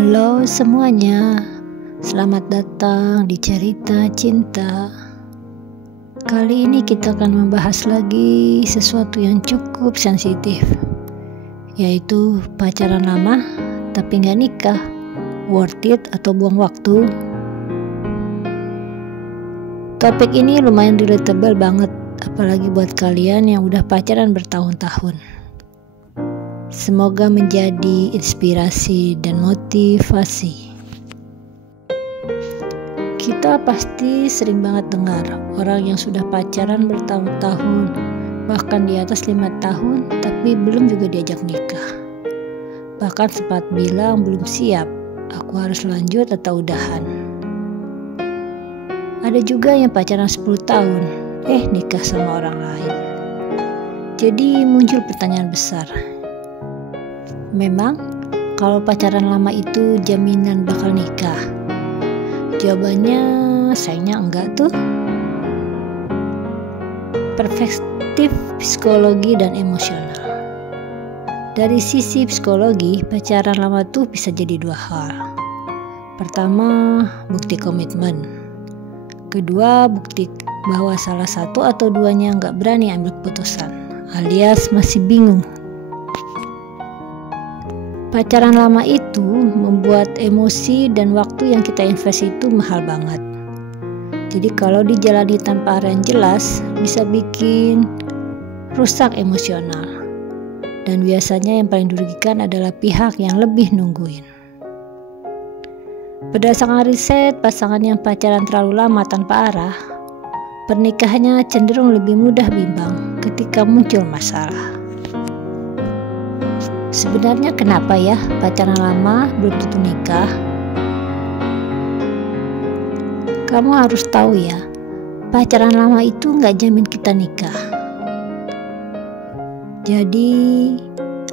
Halo semuanya, selamat datang di Cerita Cinta. Kali ini kita akan membahas lagi sesuatu yang cukup sensitif, yaitu pacaran lama tapi nggak nikah, worth it atau buang waktu. Topik ini lumayan relatable banget, apalagi buat kalian yang udah pacaran bertahun-tahun. Semoga menjadi inspirasi dan motivasi. Kita pasti sering banget dengar orang yang sudah pacaran bertahun-tahun, bahkan di atas 5 tahun, tapi belum juga diajak nikah. Bahkan sempat bilang belum siap, aku harus lanjut atau udahan. Ada juga yang pacaran 10 tahun, nikah sama orang lain. Jadi muncul pertanyaan besar. Memang kalau pacaran lama itu jaminan bakal nikah? Jawabannya sayangnya enggak tuh. Perspektif psikologi dan emosional. Dari sisi psikologi, pacaran lama tuh bisa jadi dua hal. Pertama, bukti komitmen. Kedua, bukti bahwa salah satu atau duanya nggak berani ambil keputusan, alias masih bingung. Pacaran lama itu membuat emosi dan waktu yang kita invest itu mahal banget. Jadi kalau dijalani tanpa arah yang jelas, bisa bikin rusak emosional. Dan biasanya yang paling dirugikan adalah pihak yang lebih nungguin. Berdasarkan riset, pasangan yang pacaran terlalu lama tanpa arah, pernikahannya cenderung lebih mudah bimbang ketika muncul masalah. Sebenarnya kenapa ya pacaran lama belum tentu nikah? Kamu harus tahu ya, pacaran lama itu nggak jamin kita nikah. Jadi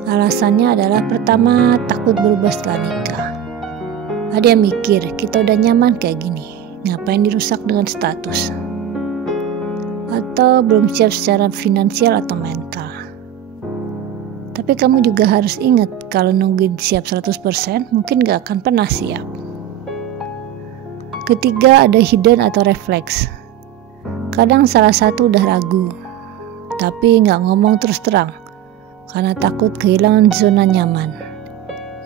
alasannya adalah pertama, takut berubah setelah nikah. Ada yang mikir kita udah nyaman kayak gini, ngapain dirusak dengan status? Atau belum siap secara finansial atau mental. Tapi kamu juga harus ingat, kalau nungguin siap 100% mungkin gak akan pernah siap. Ketiga, ada hidden atau refleks. Kadang salah satu udah ragu, tapi gak ngomong terus terang, karena takut kehilangan zona nyaman.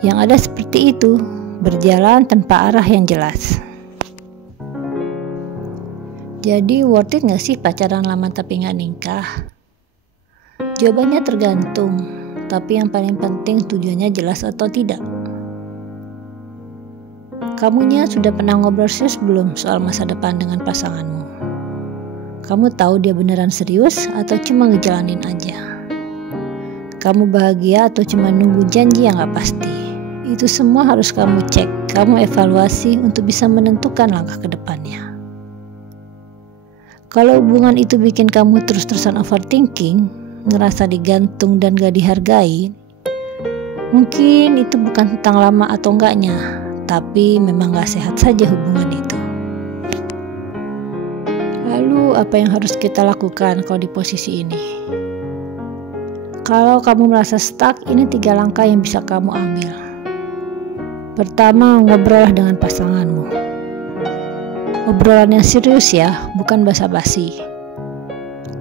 Yang ada seperti itu, berjalan tanpa arah yang jelas. Jadi worth it gak sih pacaran lama tapi gak nikah? Jawabannya tergantung. Tapi yang paling penting tujuannya jelas atau tidak. Kamunya sudah pernah ngobrol serius belum soal masa depan dengan pasanganmu? Kamu tahu dia beneran serius atau cuma ngejalanin aja? Kamu bahagia atau cuma nunggu janji yang gak pasti? Itu semua harus kamu cek, kamu evaluasi untuk bisa menentukan langkah ke depannya. Kalau hubungan itu bikin kamu terus-terusan overthinking, ngerasa digantung dan gak dihargai, mungkin itu bukan tentang lama atau enggaknya, tapi memang gak sehat saja hubungan itu. Lalu apa yang harus kita lakukan kalau di posisi ini? Kalau kamu merasa stuck, ini 3 langkah yang bisa kamu ambil. Pertama, ngobrol dengan pasanganmu. Obrolan yang serius ya, bukan basa-basi.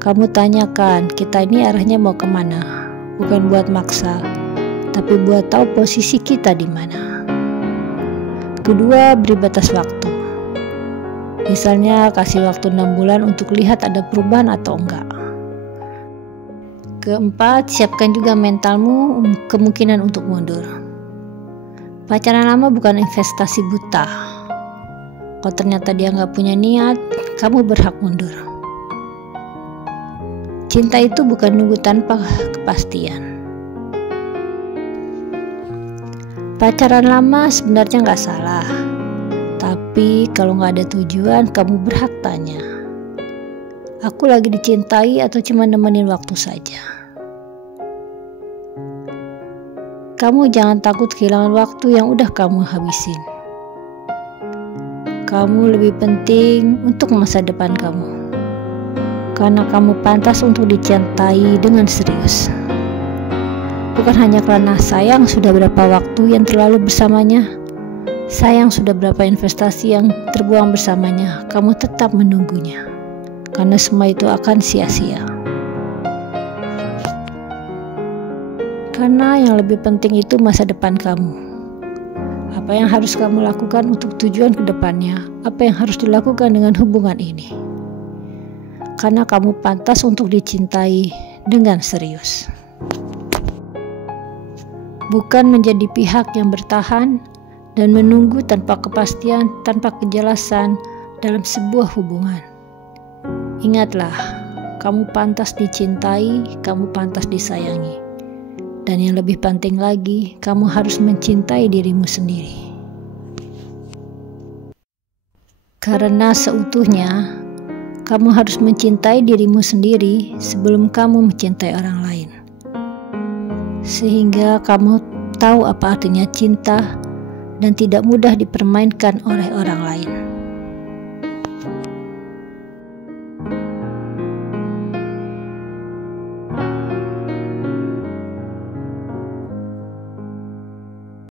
Kamu tanyakan, kita ini arahnya mau kemana? Bukan buat maksa, tapi buat tahu posisi kita di mana. Kedua, beri batas waktu. Misalnya kasih waktu 6 bulan untuk lihat ada perubahan atau enggak. Keempat, siapkan juga mentalmu kemungkinan untuk mundur. Pacaran lama bukan investasi buta. Kalau ternyata dia nggak punya niat, kamu berhak mundur. Cinta itu bukan nunggu tanpa kepastian. Pacaran lama sebenarnya gak salah, tapi kalau gak ada tujuan, kamu berhak tanya, aku lagi dicintai atau cuma nemenin waktu saja? Kamu jangan takut kehilangan waktu yang udah kamu habisin. Kamu lebih penting untuk masa depan kamu. Karena kamu pantas untuk dicintai dengan serius. Bukan hanya karena sayang sudah berapa waktu yang terlalu bersamanya, Sayang sudah berapa investasi yang terbuang bersamanya, kamu tetap menunggunya. Karena semua itu akan sia-sia. Karena yang lebih penting itu masa depan kamu. Apa yang harus kamu lakukan untuk tujuan ke depannya? Apa yang harus dilakukan dengan hubungan ini? Karena kamu pantas untuk dicintai dengan serius. Bukan menjadi pihak yang bertahan dan menunggu tanpa kepastian, tanpa kejelasan dalam sebuah hubungan. Ingatlah, kamu pantas dicintai, kamu pantas disayangi. Dan yang lebih penting lagi, kamu harus mencintai dirimu sendiri. Karena seutuhnya, kamu harus mencintai dirimu sendiri sebelum kamu mencintai orang lain. Sehingga kamu tahu apa artinya cinta dan tidak mudah dipermainkan oleh orang lain.